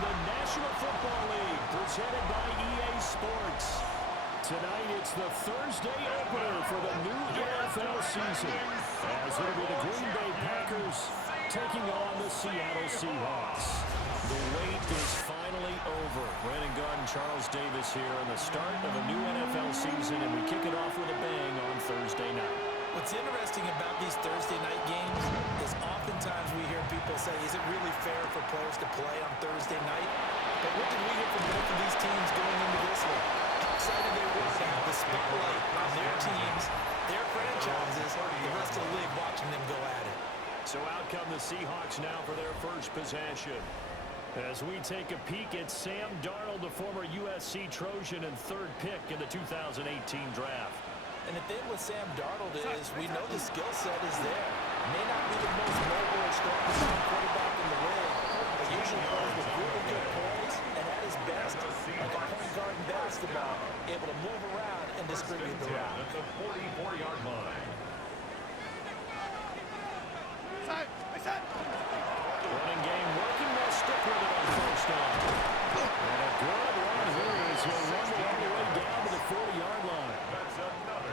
the National Football League, presented by EA Sports. Tonight, it's the Thursday opener for the new NFL season, as it'll be the Green Bay Packers taking on the Seattle Seahawks. The wait is finally over. Brandon Garden, Charles Davis here on the start of a new NFL season, and we kick it off with a bang on Thursday night. What's interesting about these Thursday night games is oftentimes we hear people say, is it really fair for players to play on Thursday night? But what did we hear from both of these teams going into this one? How excited they were to have the spotlight on their teams, their franchises, the rest of the league watching them go at it. So out come the Seahawks now for their first possession. As we take a peek at Sam Darnold, the former USC Trojan and third pick in the 2018 draft. And the thing with Sam Darnold is we know the skill set is there. May not be the most mobile or strongest quarterback in the league, but usually plays with really good poise and at his best, like a point guard in basketball, able to move around and distribute the rock. At the 44-yard line. Running game working, they'll stick with it on first down. And a good run here as he'll run all the way down to the 40-yard line.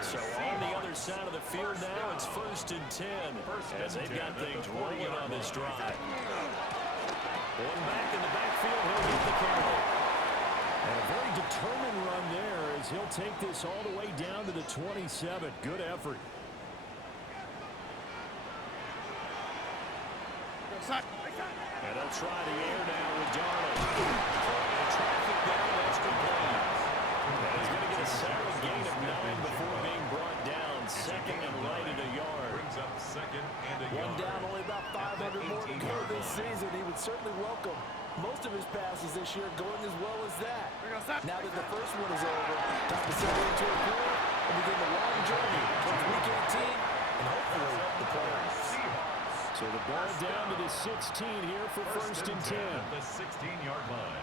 So on the other side of the field now, it's 1st and 10, as they've got things rolling on this drive. One back in the backfield, he'll get the carry. And a very determined run there as he'll take this all the way down to the 27. Good effort. And they'll try the air now with Darnold. Traffic down, that's complete. And he's going to get a solid gain of 9 before being brought down. Second and right at a yard. Brings up second and a One yard. down, only about 500 more to go this season. He would certainly welcome most of his passes this year going as well as that. Now that the first one is over, time to settle into a groove and begin the long journey towards Week 18 and hopefully the playoffs. So the ball down to the 16 here for 1st and 10. At the 16-yard line.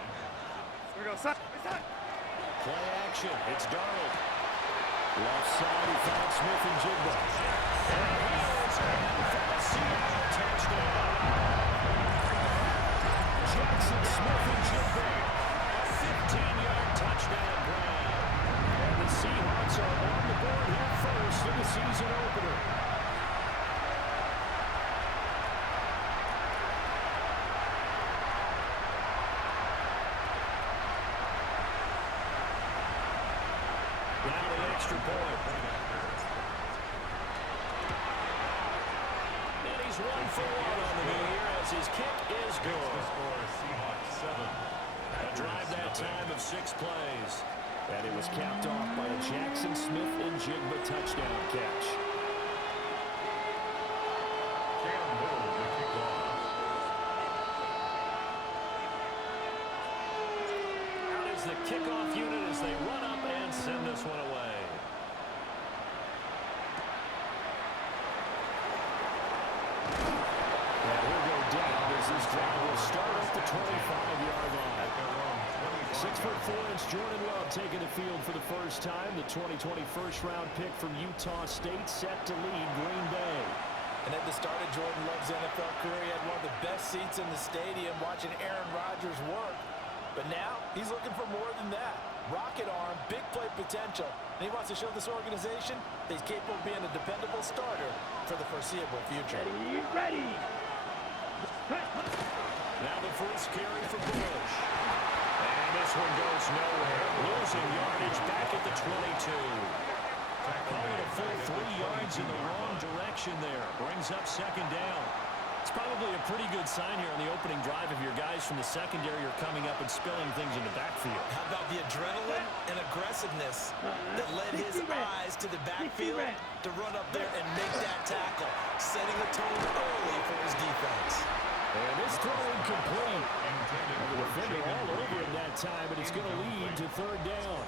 Play action. It's Darnold. Left side, he found Smith and Jigba. And he is in for the Seattle touchdown. Jackson Smith and Jigba. A 15-yard touchdown grab. And the Seahawks are on the board here first in the season opener. Extra point. And he's 1 for 1 on the new year as his kick is good. Seahawks 7. A drive that time of 6 plays. And it was capped off by a Jackson Smith and Jigba touchdown catch. Out is the kickoff unit as they run up and send this one away. This drive will start at the 25-yard line. 6'4" Jordan Love taking the field for the first time. The 2020 first-round pick from Utah State set to lead Green Bay. And at the start of Jordan Love's NFL career, he had one of the best seats in the stadium watching Aaron Rodgers work. But now he's looking for more than that. Rocket arm, big play potential. And he wants to show this organization that he's capable of being a dependable starter for the foreseeable future. Ready. Now the first carry for Bush. And this one goes nowhere. Losing yardage back at the 22. Calling a full 3 yards in the wrong direction there. Brings up second down. It's probably a pretty good sign here on the opening drive if your guys from the secondary are coming up and spilling things in the backfield. How about the adrenaline and aggressiveness that led his eyes to the backfield to run up there and make that tackle, setting the tone early for his defense. And this throw incomplete. The defender all over him that time, but it's going to lead to third down.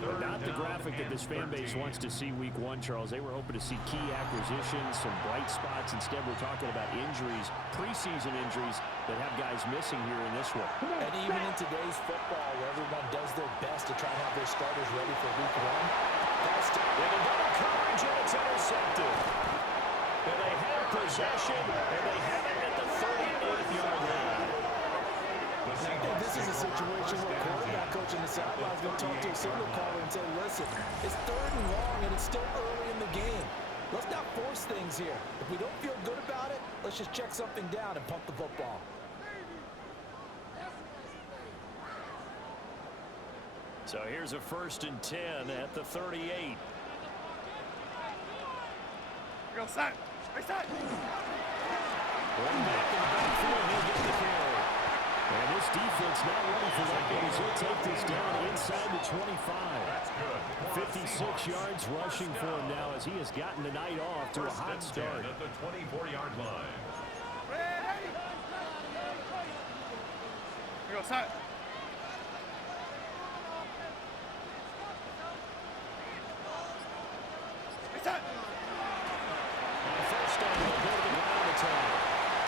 But not the graphic that this fan base wants to see week 1, Charles. They were hoping to see key acquisitions, some bright spots. Instead, we're talking about injuries, preseason injuries that have guys missing here in this one. And even in today's football, where everyone does their best to try and have their starters ready for week 1, that's with a double coverage, and it's intercepted. And they have possession, and they have it at the 38-yard line. And I think this is a situation where quarterback coach on the sideline is going to talk to a signal caller and say, listen, it's 3rd and long, and it's still early in the game. Let's not force things here. If we don't feel good about it, let's just check something down and pump the football. So here's a 1st and 10 at the 38. Go set. Reset. One back in the backfield, he'll get the carry. And this defense not ready for that because he'll take this down inside the 25. That's good. 56 yards rushing for him now as he has gotten the night off to a hot start. At the 24-yard line. Ready. Go set. Reset. On 1st down, he'll go to the ground attack.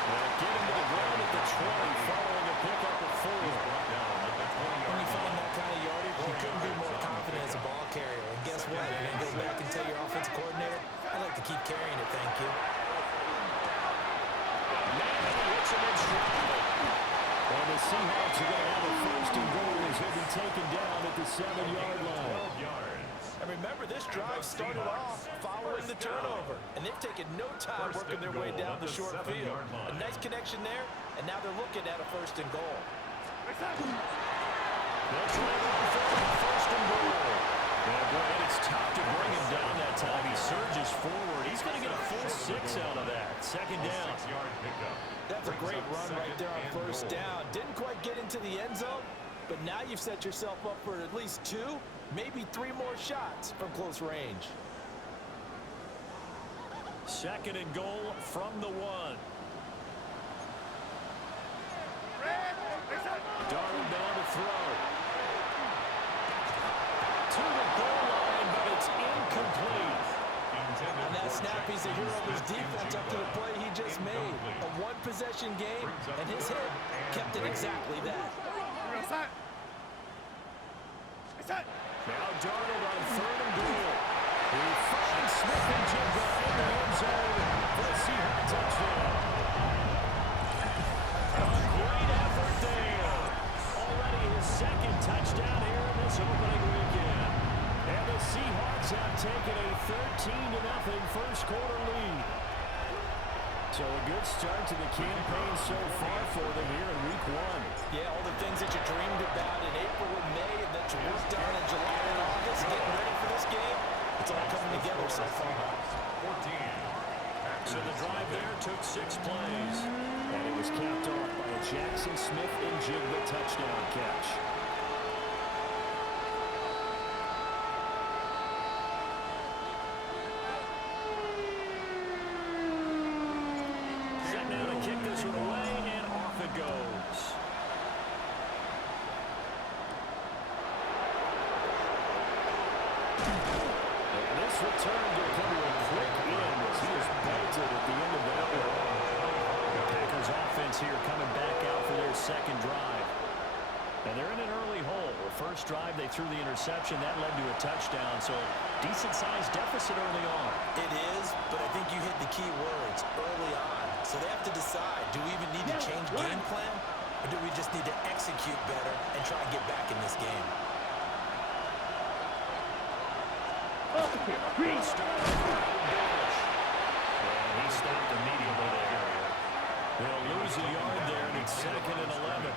And get him to the ground at the 20 following a pickup of 4. When you find that kind of yardage, you couldn't be more confident as a ball carrier. And guess what? You're going to go back and tell your offensive coordinator, I'd like to keep carrying it, thank you. Madden hits him in stride. And the Seahawks are going to have a 1st and goal as he'll be taken down at the 7-yard line. 12 yards. And remember, this drive started off following the turnover. And they've taken no time working their way down the short field. A nice connection there, and now they're looking at a 1st and goal. They'll try to run for it, 1st and goal. Yeah, boy, and it's tough to bring him down that time. He surges forward. He's going to get a full 6 out of that. 2nd down. 6-yard pickup. That's a great run right there on 1st down. Didn't quite get into the end zone, but now you've set yourself up for at least 2, maybe 3 more shots from close range. 2nd and goal from the 1. Darnold down to throw. To the goal line, but it's incomplete. On that snap, he's a hero of his defense up to the play he just made. A one-possession game, and his hit kept it exactly that. Now Darnold on 3rd and goal. He finds Smith and Jigba in the end zone for a Seahawks touchdown. A great effort there. Already his 2nd touchdown here in this opening weekend. And the Seahawks have taken a 13-0 first quarter lead. So a good start to the campaign so far for them here in week 1. Yeah, all the things that you dreamed about in April and May and that you worked on in July and August, getting ready for this game, it's all coming together so far. 14. So the drive there took 6 plays. And it was capped off by a Jackson Smith and Jigba touchdown catch. Set now to kick this one away, and off it goes. And this return will come to a quick end as he is belted at the end of that one. The Packers offense here coming back out for their 2nd drive. And they're in an early hole. The first drive, they threw the interception. That led to a touchdown, so decent-sized deficit early on. It is, but I think you hit the key words, early on. So they have to decide, do we even need to change game plan, or do we just need to execute better and try and get back in this game? He started and he stopped immediately there. They'll lose a yard there, and it's 2nd and 11.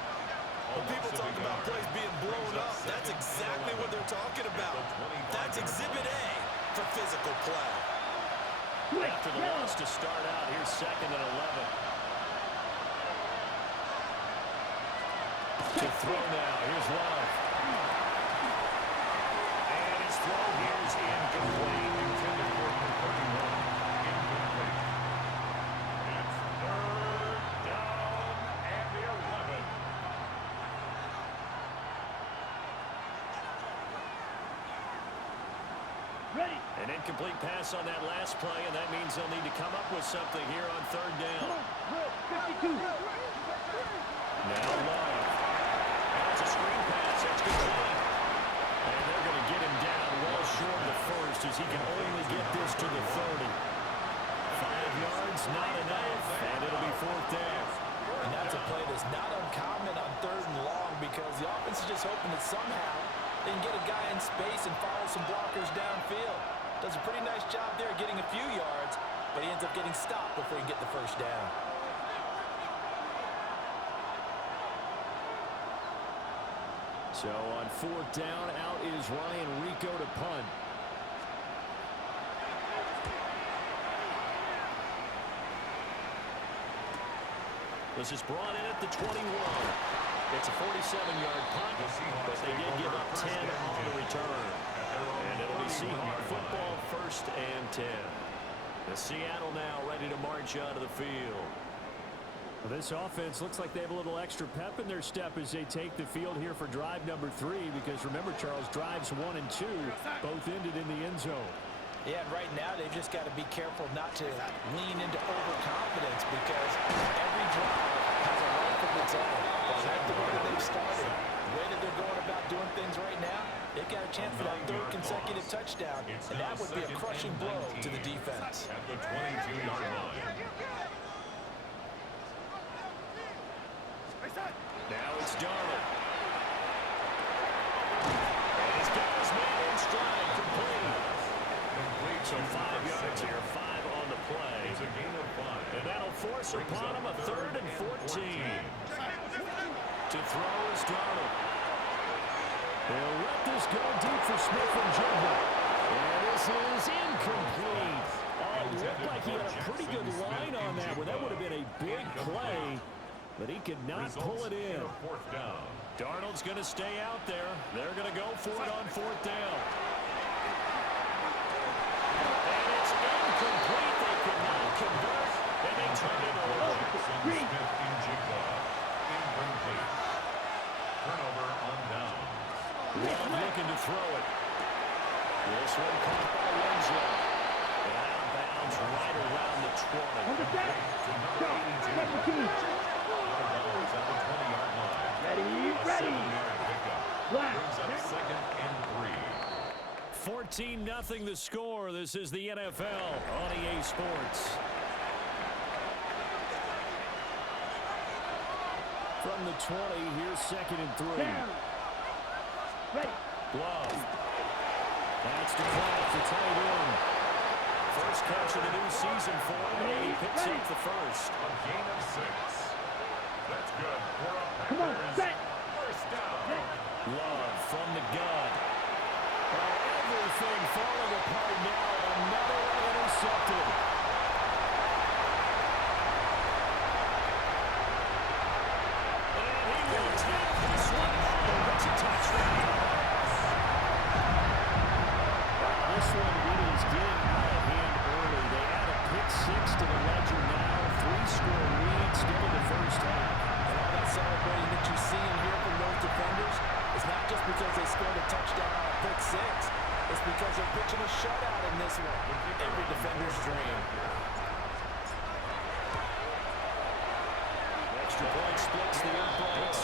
When people talk about plays being blown up, that's exactly what they're talking about. That's Exhibit A for physical play. After the loss to start out, here's 2nd and 11. To throw now, here's Love. And his throw here is incomplete. Intended for 31. Incomplete. It's 3rd down and 11. An incomplete pass on that last play, and that means they'll need to come up with something here on 3rd down. Now Love. That's a screen pass. That's good. And they're going to get him down well short of the first as he can only get this to the 30. 5 yards, not enough, and it'll be 4th down. And that's a play that's not uncommon on 3rd and because the offense is just hoping that somehow they can get a guy in space and follow some blockers downfield. Does a pretty nice job there getting a few yards, but he ends up getting stopped before he can get the first down. So on fourth down, out is Ryan Rico to punt. This is brought in at the 21. It's a 47-yard punt, but they did give up 10 on the return. And it'll be Seahawks football, 1st and 10. The Seattle now ready to march out of the field. Well, this offense looks like they have a little extra pep in their step as they take the field here for drive number 3, because remember, Charles, drives 1 and 2 both ended in the end zone. Yeah, and right now they've just got to be careful not to lean into overconfidence, because every drive has a life of its own. But I like the way that they've started, the way that they're going about doing things right now, they've got a chance for that 3rd consecutive touchdown, and that would be a crushing blow to the defense. At the 22-yard line. Now it's Darnold. And he's got his man in stride, complete. So 5 yards here, 5 on the play. It's a gain of 5. And that'll force upon him a 3rd and 14. To throw is Darnold. They'll let this go deep for Smith and Jigba. And this is incomplete. Oh, it looked like he had a pretty good line on that one. That would have been a big play, but he could not pull it in. Darnold's going to stay out there. They're going to go for it on 4th down. And it's incomplete. They could not convert, and they turn it over. Smith and Jigba. Incomplete. Turnover on down. Love looking to throw it. This one caught by Winslow. And out of bounds right around the 20. To number 82. At the 20-yard line. Ready. 7-yard pickup. Brings up 2nd and 3. 14-0 the score. This is the NFL on EA Sports. From the 20, here's 2nd and 3. Glove. That's declined for tight end. First catch of the new season for him, and he picks up the first. A gain of 6. That's good for a Packers. Come on, set. First down. Love from the gun. Well, everything falling apart now. Another one intercepted. And he will take this one home. It's a touchdown. This one really is getting out of hand early. They add a pick 6 to the ledger now. 3-score lead still in the first half. And all that celebrating that you see and hear from those defenders is not just because they scored a touchdown on a pick 6. It's because they're pitching a shutout in this one. Every defender's dream. Extra point splits the points.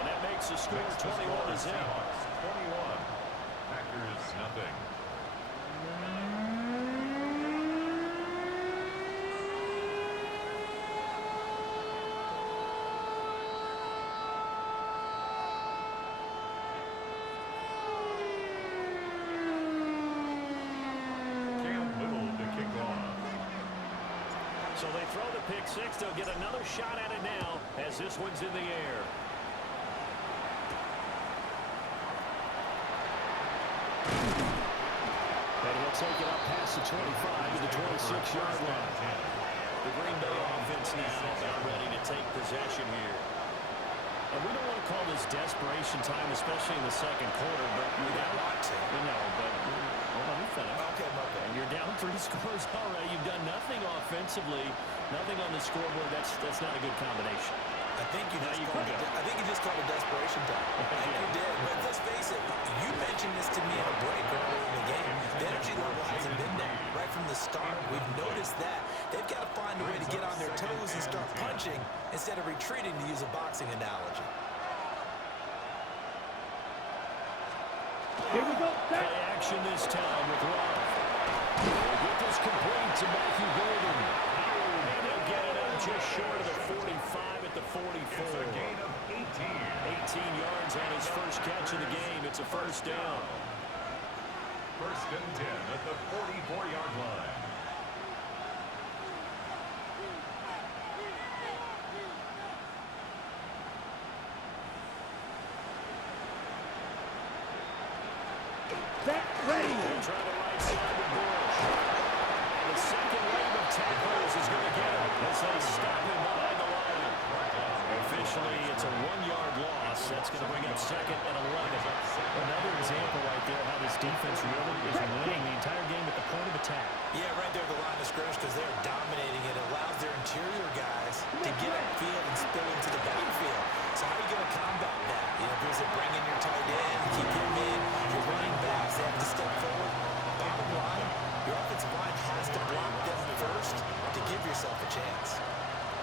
And that makes the score 21-0. 21. Packers nothing. So they throw the pick 6. They'll get another shot at it now as this one's in the air. And he'll take it up past the 25 to the 26-yard line. The Green Bay offense now about ready to take possession here. And we don't want to call this desperation time, especially in the second quarter, but we don't want to. You know, but well, let me finish. Okay. And you're down 3 scores already. You've done nothing offensively, nothing on the scoreboard. That's not a good combination. I think you just called it desperation time. I think you did. But let's face it, you mentioned this to me in a break earlier in the game. The energy level hasn't been there right from the start. We've noticed that. They've got to find a way to get on their toes and start punching instead of retreating, to use a boxing analogy. Here we go. Play action this time with Love. They'll get this complete to Matthew Golden. And they'll get it up just short of the 45 at the 44. It's a gain of 18. 18 yards on his first catch of the game. It's a first down. First and 10 at the 44-yard line. Ready. They'll try the right side of Bush. And the second wave of tackles is going to get him as they stop him behind the line. Officially, it's a 1-yard loss. That's going to bring up second and 11. Another example right there how this defense really is winning the entire game at the point of attack. Yeah, right there at the line of scrimmage because they're dominating it. It allows their interior guys to get upfield and spill into the backfield. So how are you going to combat that? You know, because they bring in your tight end, keep him in, your running backs, they have to step forward. Bottom line, your offensive line has to block them first to give yourself a chance.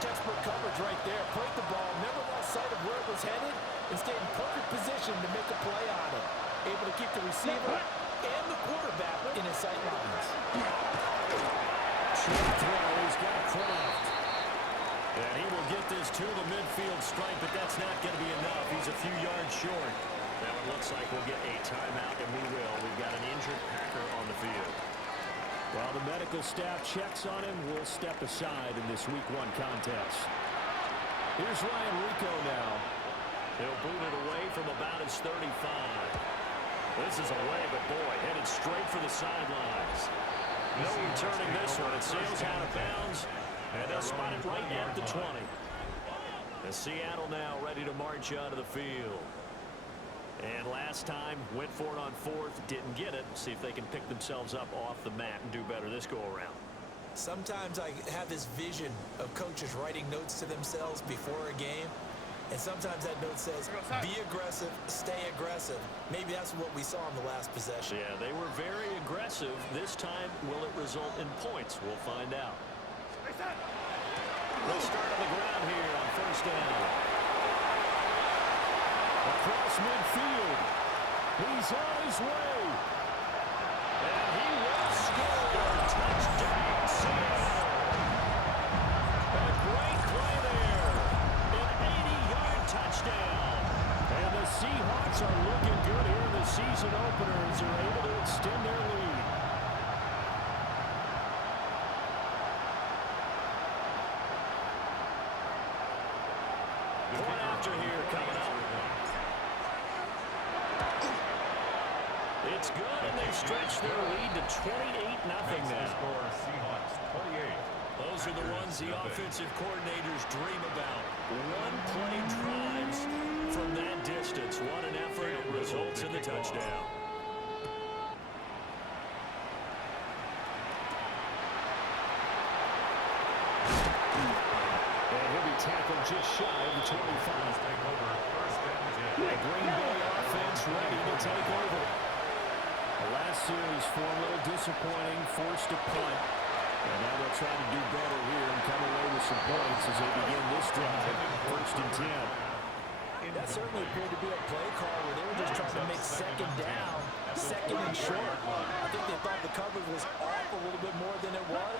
Textbook coverage right there. Played the ball, never lost sight of where it was headed, and stayed in perfect position to make a play on it. Able to keep the receiver and the quarterback in his sight lines. Short throw. He's got Kraft. And he will get this to the midfield stripe, but that's not going to be enough. He's a few yards short. Now it looks like we'll get a timeout, and we will. We've got an injured Packer on the field. While the medical staff checks on him, we'll step aside in this Week 1 contest. Here's Ryan Rico now. He'll boot it away from about his 35. This is away, but boy, headed straight for the sidelines. No returning this one. It sails out of bounds, and they'll spot it right at the 20. And Seattle now ready to march out of the field. And last time, went for it on fourth, didn't get it. See if they can pick themselves up off the mat and do better this go-around. Sometimes I have this vision of coaches writing notes to themselves before a game. And sometimes that note says, be aggressive, stay aggressive. Maybe that's what we saw in the last possession. Yeah, they were very aggressive. This time, will it result in points? We'll find out. They'll start on the ground here on first down. Across midfield. He's on his way. And he will score. Touchdown, Seattle. A great play there. An 80-yard touchdown. And the Seahawks are looking good here in the season opener as they're able to extend their lead. Point after here coming up. It's good, and they stretch their lead to 28-0 now. Score Seahawks 28. Those are the ones the offensive coordinators dream about. One-play drives from that distance. What an effort. It results in the touchdown. And he'll be tackled just shy of the 25. Take over first and 10. The Green Bay offense ready to take over. The last series for a little disappointing, forced to punt. And now they'll try to do better here and come away with some points as they begin this drive. First and 10. That certainly appeared to be a play call where they were just trying to make second down, second and short. I think they thought the coverage was off a little bit more than it was.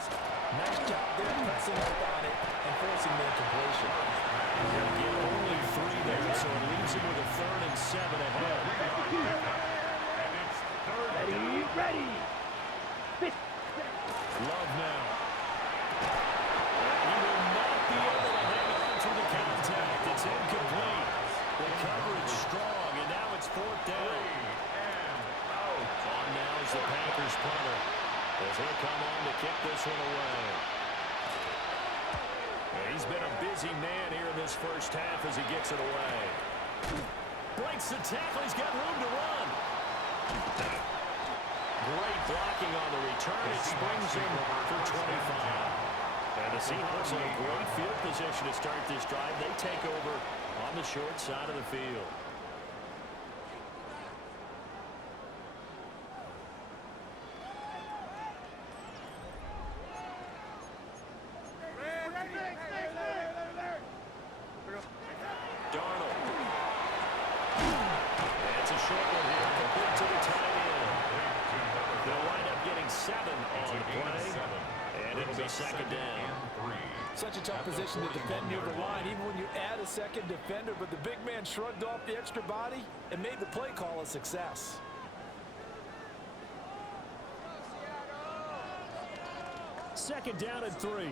Nice job there pressing up on it and forcing the incompletion. Again, only 3 there, so it leaves him with a 3rd and 7 ahead. And it's third down. Ready. Love now. He will not be able to hang on to the contact. It's incomplete. The coverage strong, and now it's 4th down. On now is the Packers punter, as he'll come on to kick this one away. And he's been a busy man here in this first half as he gets it away. Breaks the tackle. He's got room to run. Great blocking on the return. It springs him for 25. And the Seahawks in a great field position to start this drive. They take over on the short side of the field. Darnold. It's a short one here, complete to the tight end. They'll wind up getting 7 on the play, and it'll It'll be second down. Such a tough position to defend near the line, even when you add a second defender. But the big man shrugged off the extra body and made the play call a success. Second down and 3. We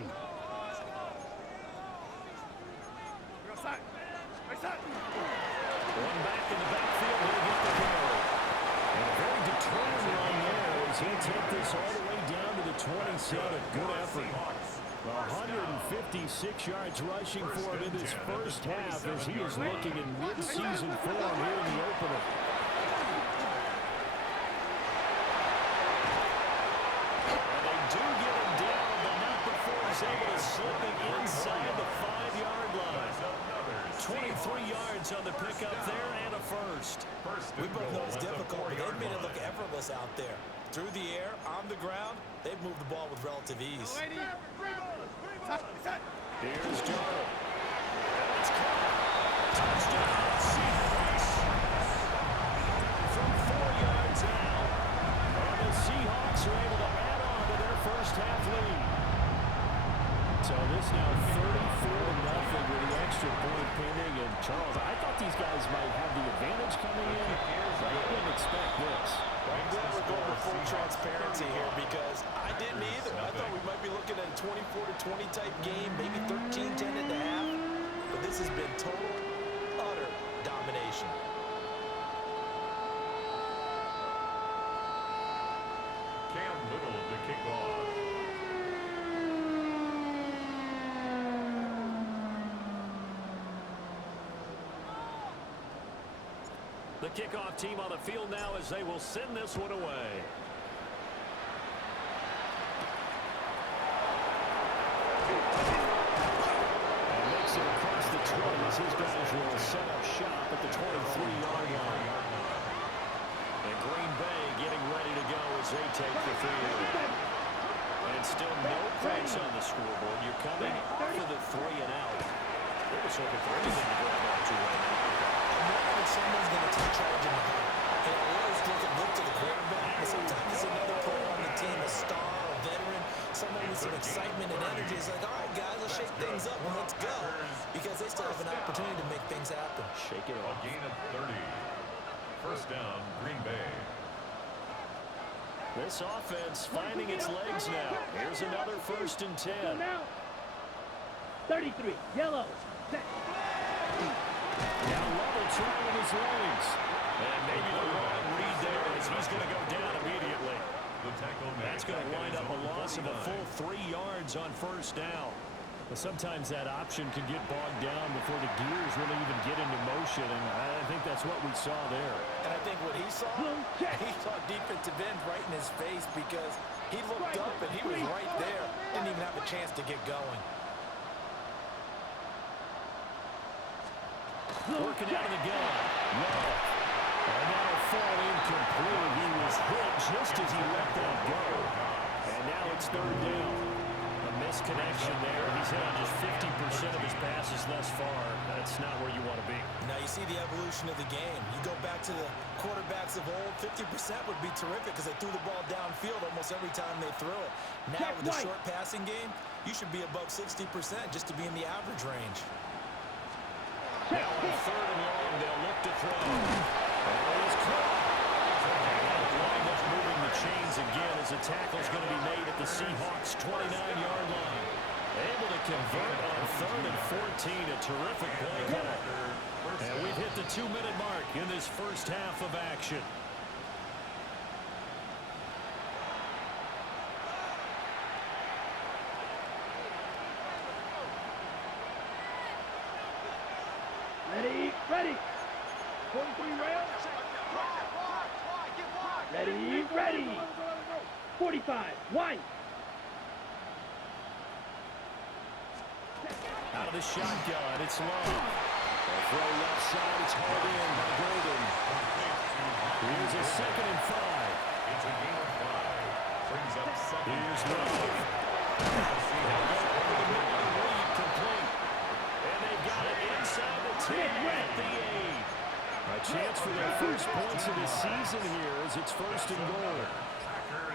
go side. Right side. One back in the backfield. He'll get the carry. And a very determined run there as he'll take this all the way down to the 27. Good effort. 156 yards rushing for him in this first half as he is looking in mid-season form here in the opener. And they do get him down, but not before he's able to slip it inside the 5-yard line. 23 yards on the pickup there and a first. We both know it's difficult, but they've made it look effortless out there. Through the air, on the ground, they've moved the ball with relative ease. Here's Darnold. It's caught. Touchdown, Seahawks. From 4 yards out. And the Seahawks are able to add on to their first half lead. So this now 34-0 with the extra point pending. And Charles, I thought these guys might have the advantage coming in, but I didn't expect this. I'm glad we're going with full transparency here because I didn't either. I thought we might be looking at a 24-20 type game, maybe 13-10 at the half. But this has been total, utter domination. Cam Little to kick off. The kickoff team on the field now as they will send this one away. And makes it across the 20 as his guys will set up shop at the 23-yard line. And Green Bay getting ready to go as they take the field. And still no points on the scoreboard. You're coming off of the 3 and out. They're just looking for anything to grab onto right now. Someone's going to take charge in the hunt. It always doesn't look to the quarterback, but sometimes it's another player on the team, a star, a veteran, someone with some excitement and energy. It's like, all right, guys, let's shake things up and let's go, because they still have an opportunity to make things happen. Shake it A off. gain of 30. First down, Green Bay. This offense finding its legs now. Here's another 1st and 10. 33, yellow, set. Now level trying his legs. And maybe the wrong read there as he's going to go down immediately. The tackle That's going to wind up a loss of a full 3 yards on 1st down. Well, sometimes that option can get bogged down before the gears really even get into motion, and I think that's what we saw there. And I think what he saw defensive end right in his face because he looked up and he was right there. Didn't even have a chance to get going. Working out of the gun. Love. And that'll fall incomplete. He was hit just as he let that go. And now it's 3rd down. A misconnection there. He's hit on just 50% of his passes thus far. That's not where you want to be. Now you see the evolution of the game. You go back to the quarterbacks of old, 50% would be terrific because they threw the ball downfield almost every time they threw it. Now with the short passing game, you should be above 60% just to be in the average range. Now on 3rd and long, they'll look to throw. And it is caught. Lined up moving the chains again as the tackle's going to be made at the Seahawks' 29-yard line. Able to convert on 3rd and 14. A terrific play call. And we've hit the 2-minute mark in this first half of action. Ready. 43 rail. Ready. 45, wide. Out of the shotgun, it's long. Throw left side, it's hauled in by Golden. Here's a 2nd and 5. It's a gain of 5. Brings up 2nd. Here's Love. Lead complete. And they've got it inside the 10 at the 8. A chance for their first points of the season here as it's 1st and goal.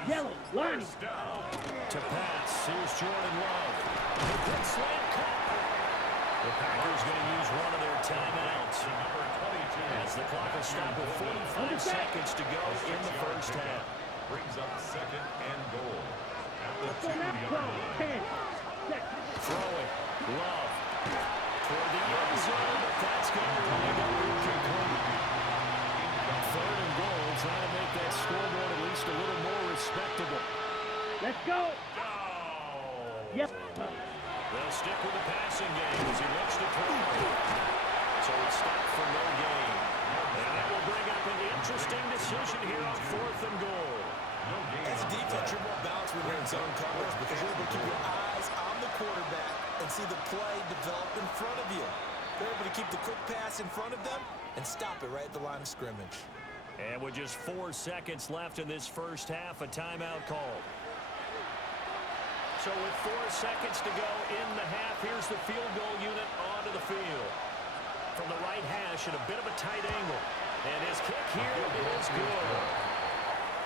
Yellow, line. First down. To pass, here's Jordan Love. The quick slant cut. The Packers going to use one of their timeouts. Number 22. As the clock will stop with 45 seconds to go in the first half. Brings up second and goal. At the Go now, 2-yard line. 10, 6. Throwing. Love. Toward the end zone, but that's going to wind up incomplete. Third and goal, trying to make that scoreboard at least a little more respectable. Let's go. Yep. They'll stick with the passing game as he looks to throw. So it's stopped for no gain. And that will bring up an interesting decision here on fourth and goal. As a defense, you're more balanced when you're in zone coverage because you're able to keep your eyes on the quarterback and see the play develop in front of you. They're able to keep the quick pass in front of them and stop it right at the line of scrimmage. And with just 4 seconds left in this first half, a timeout called. So with 4 seconds to go in the half, here's the field goal unit onto the field. From the right hash at a bit of a tight angle. And his kick here is good.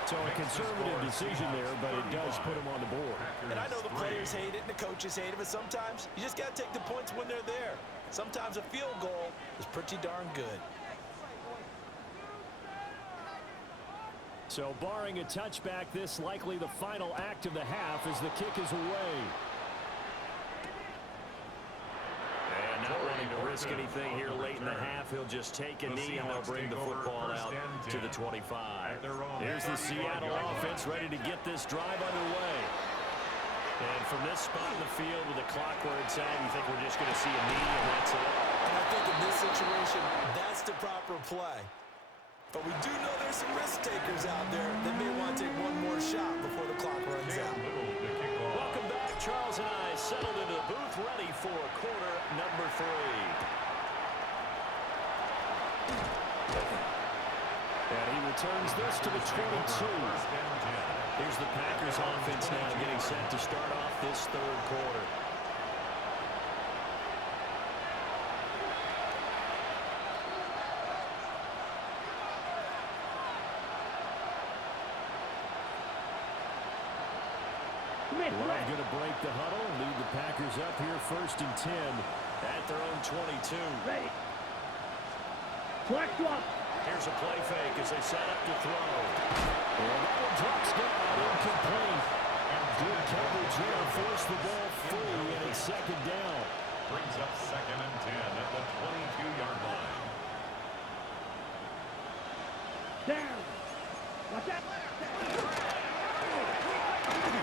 So a conservative decision there, but it does put him on the board. And I know the players hate it and the coaches hate it, but sometimes you just got to take the points when they're there. Sometimes a field goal is pretty darn good. So barring a touchback, this likely the final act of the half as the kick is away. And not wanting to risk anything here late in the half, he'll just take a knee and they'll bring the football out to the 25. Here's the Seattle offense ready to get this drive underway. And from this spot in the field with the clock where it's at, you think we're just going to see a knee and that's it? And I think in this situation, that's the proper play. But we do know there's some risk takers out there that may want to take one more shot before the clock runs out. Welcome back. Charles and I settled into the booth ready for quarter number 3. And he returns this to the 22. Here's the Packers offense now getting set to start off this third quarter. Love going to break the huddle, lead the Packers up here first and 10 at their own 22. Ready. Flag swap. Here's a play fake as they set up to throw. And that one drops down, incomplete. Good coverage here, force the ball free, and it's second down. Brings up second and 10 at the 22-yard line. Down. Watch out.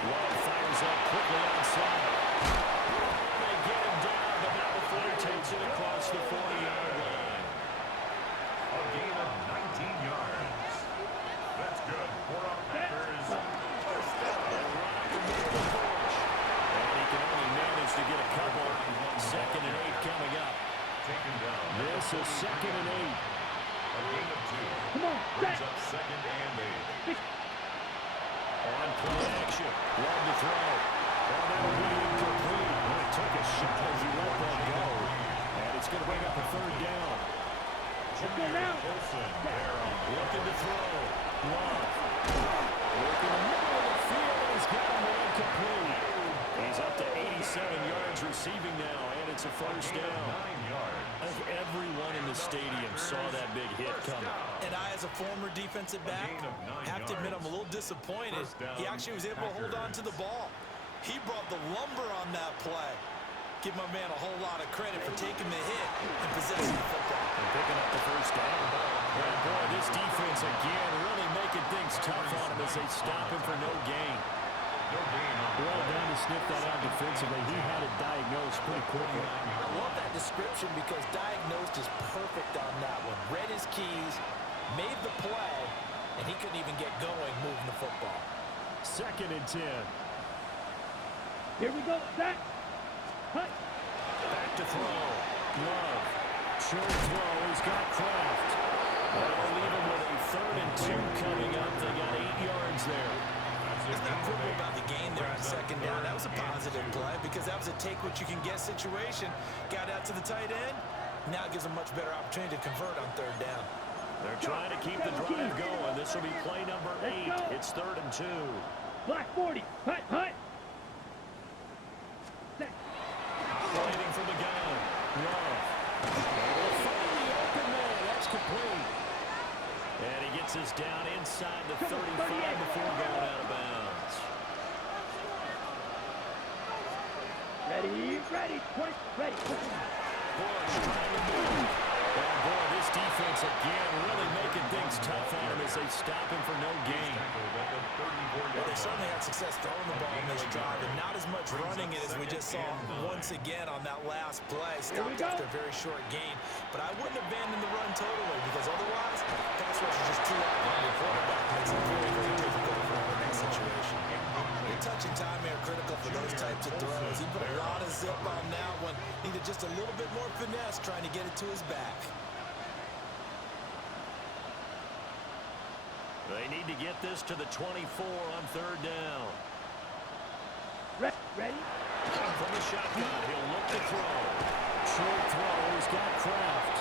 Love fires up quickly outside. They get him down, but now the Flair takes it across the 40-yard line. A gain of 19 yards. That's good for a Packers first down. And he can only manage to get a couple. Second and 8 coming up. Taken down. This is second and 8. A gain of 2. Come on. Brings Set. up second and 8. On play action. Love to throw. And that'll be incomplete. Well, he took a shot as he let that go. And it's going to bring up a third down. Let's go now. Looking to throw. Love. Working the middle of the field. And he's got him incomplete. He's up to 87 yards receiving now. And it's a first down. 9 yards. I think everyone in the stadium saw that big hit coming. And I, as a former defensive back, have to admit I'm a little disappointed. He actually was able to hold on to the ball. He brought the lumber on that play. Give my man a whole lot of credit for taking the hit and possessing the football. And picking up the first down. And boy, this defense again really making things tough on him as they stop him for no gain. No gain on the Well done to sniff that out defensively. He had it diagnosed pretty quickly. I love that description because diagnosed is perfect on that one. Read his keys, made the play, and he couldn't even get going moving the football. Second and 10. Here we go. Set. Cut. Back to throw. Love. Short throw. He's got Kraft. That'll leave him with a third and 2 coming up. They got 8 yards there. It's not critical about the game there on second down. That was a positive play because that was a take-what-you-can-get situation. Got out to the tight end. Now it gives a much better opportunity to convert on third down. They're trying to keep the drive going. This will be play number 8. It's third and 2. Black 40. Hut, hut. Set. Waiting for the gun. Love. Able to find the open man. That's complete. And he gets us down inside the 35 before going out of bounds. Ready, ready. 20, ready. Bush trying to move. Oh, boy, this defense again really making things tough on him as they stop him for no gain. Well, they certainly had success throwing the ball in this drive, and not as much running it as we just saw once again on that last play. Stopped after a very short gain. But I wouldn't abandon the run totally, because otherwise, pass rush is just too loud on your quarterback. Makes it very, very difficult for him in that situation. The touch and time are critical for those types of throws. He put a lot of zip on that one. Needed just a little bit more finesse trying to get it to his back. They need to get this to the 24 on third down. Ready? From the shotgun, he'll look to throw. Short throw, he's got Kraft.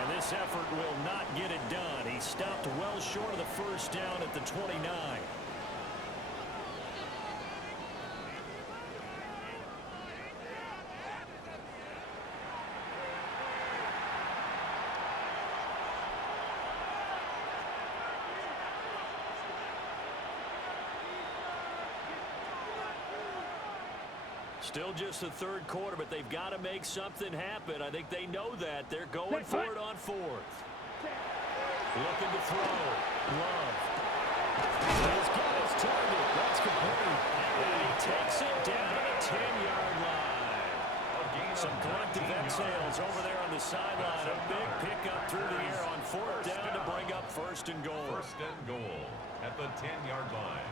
And this effort will not get it done. He stopped well short of the first down at the 29. Still just the third quarter, but they've got to make something happen. I think they know that. They're going for it on fourth. Looking to throw. Love. He's got his target. That's complete. And he takes it down to the 10-yard line. Some collective exhales over there on the sideline. A big pickup through the air on fourth down to bring up first and goal. First and goal at the 10-yard line.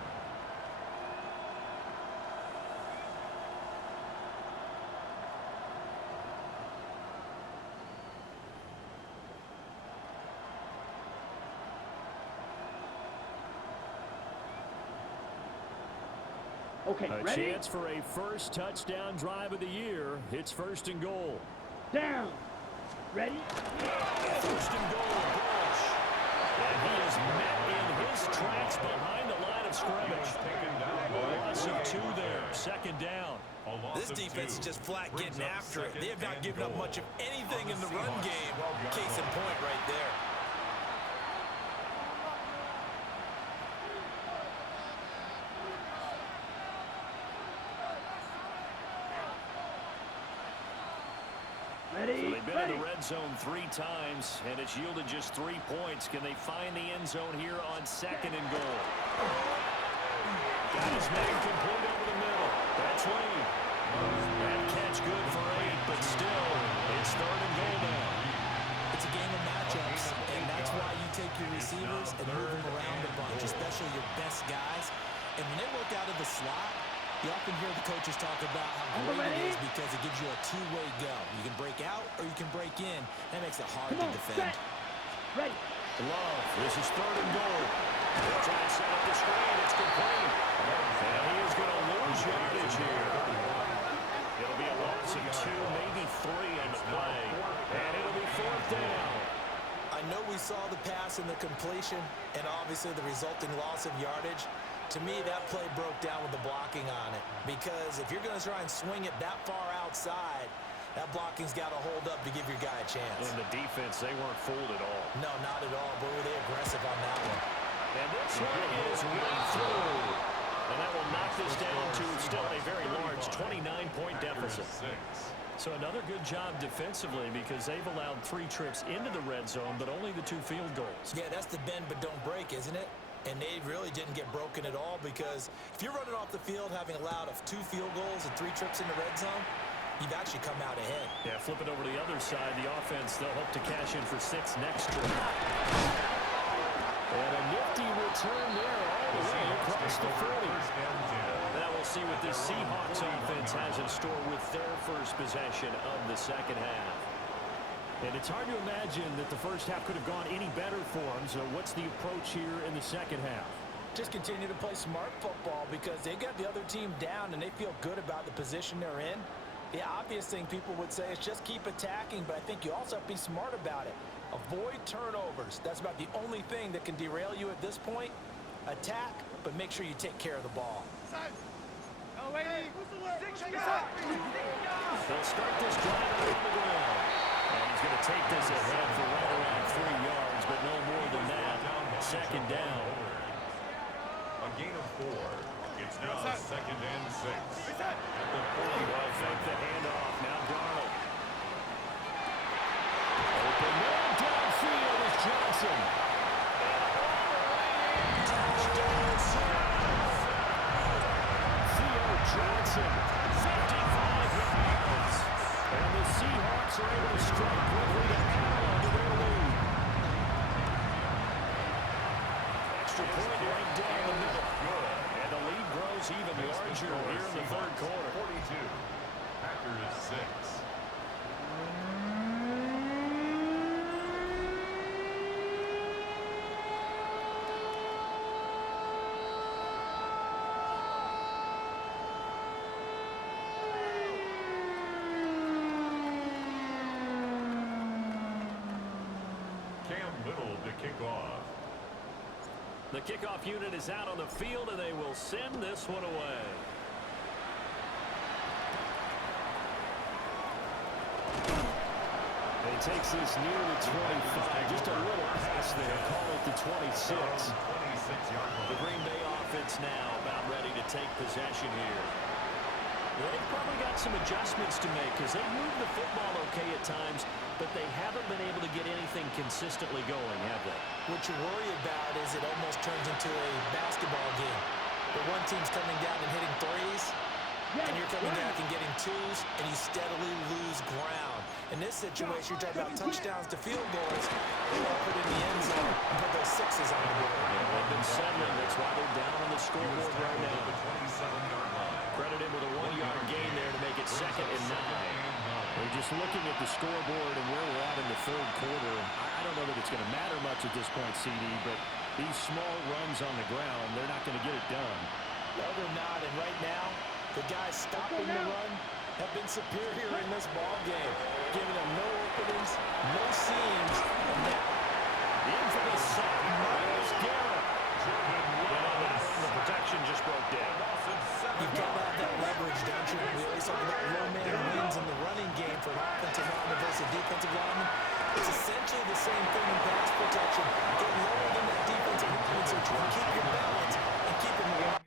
Okay, A ready? chance for a first touchdown drive of the year. It's first and goal. Down. Ready? First and goal, Bush. And he is met in his tracks behind the line of scrimmage. A loss of 2 there. Second down. This defense is just flat getting after it. They have not given up much of anything in the run game. Case in point right there. So they've been in the red zone 3 times, and it's yielded just 3 points. Can they find the end zone here on second and goal? Got his man complete over the middle. That's Wayne. That catch good for 8, but still, it's third and goal now. It's a game of matchups, and that's why you take your receivers and move them around a bunch, especially your best guys. And when they work out of the slot, you often hear the coaches talk about how great it is because it gives you a two-way go. You can break out or you can break in. That makes it hard to defend. Ready. Love. This is third and goal. They'll try to set up the screen. It's complete. And he is going to lose yardage here. It'll be a loss of 2, maybe 3 on the play. And it'll be fourth down. I know we saw the pass and the completion and obviously the resulting loss of yardage. To me, that play broke down with the blocking on it. Because if you're going to try and swing it that far outside, that blocking's got to hold up to give your guy a chance. In the defense, they weren't fooled at all. No, not at all. But were they aggressive on that one? And this one is way through. And that will knock this down to still a very large 29-point deficit. So another good job defensively because they've allowed 3 trips into the red zone, but only the 2 field goals. Yeah, that's the bend but don't break, isn't it? And they really didn't get broken at all because if you're running off the field having allowed 2 field goals and 3 trips in the red zone, you've actually come out ahead. Yeah, flip it over to the other side. The offense, they'll hope to cash in for 6 next trip. And a nifty return there all the way across the 40. Now we'll see what this Seahawks offense has in store with their first possession of the second half. And it's hard to imagine that the first half could have gone any better for them. So what's the approach here in the second half? Just continue to play smart football because they got the other team down and they feel good about the position they're in. The obvious thing people would say is just keep attacking, but I think you also have to be smart about it. Avoid turnovers. That's about the only thing that can derail you at this point. Attack, but make sure you take care of the ball. They'll start this drive out on the ground. And he's going to take this ahead for right around 3 yards, but no more than that. Second down. A gain of 4. It's now 2nd and 6. At the 40. Well, fake the handoff. Now Darnold. Open man downfield is Johnson. Touchdown, Seahawks. Theo Johnson, 55 yards. And the Seahawks are able to strike quickly to add on to their lead. Extra point right down the middle. And the lead grows even larger here in the third quarter. 42. Packers 6. The kickoff unit is out on the field, and they will send this one away. He takes this near the 25. Just a little pass there. Call it the 26. The Green Bay offense now about ready to take possession here. They've probably got some adjustments to make because they've moved the football okay at times, but they haven't been able to get anything consistently going, have they? What you worry about is it almost turns into a basketball game. Where one team's coming down and hitting threes, and you're coming back and getting twos, and you steadily lose ground. In this situation, you're talking about touchdowns to field goals. They all put in the end zone and put those sixes on the board. They've been settling. That's why they're down on the scoreboard right now. Credit him with a 1-yard gain there to make it 2nd and 9. We're just looking at the scoreboard and where we're at in the third quarter. I don't know that it's going to matter much at this point, CD, but these small runs on the ground, they're not going to get it done. No, they're not. And right now, the guys stopping the run have been superior in this ball game, giving them no openings, no seams, and now the infamous sack, Myles Garrett. The protection just broke down. You've got to have that leverage, don't you? We always talk about low-man wins in the running game for an offensive lineman versus defensive lineman. It's essentially the same thing in pass protection. Get lower than that defensive lineman so you can keep your balance and keep him around.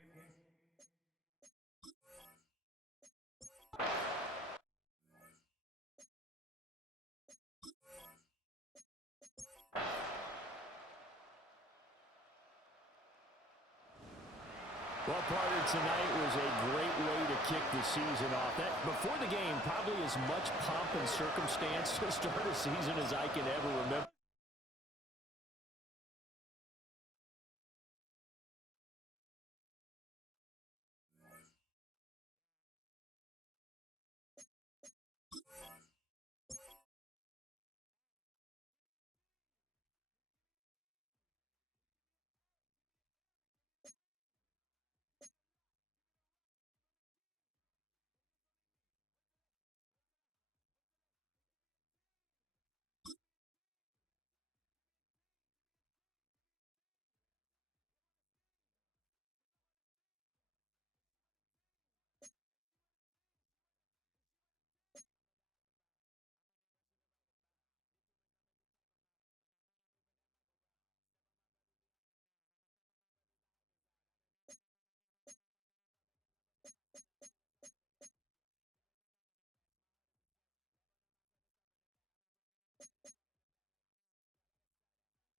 Well, partner, tonight was a great way to kick the season off. That before the game, probably as much pomp and circumstance to start a season as I can ever remember.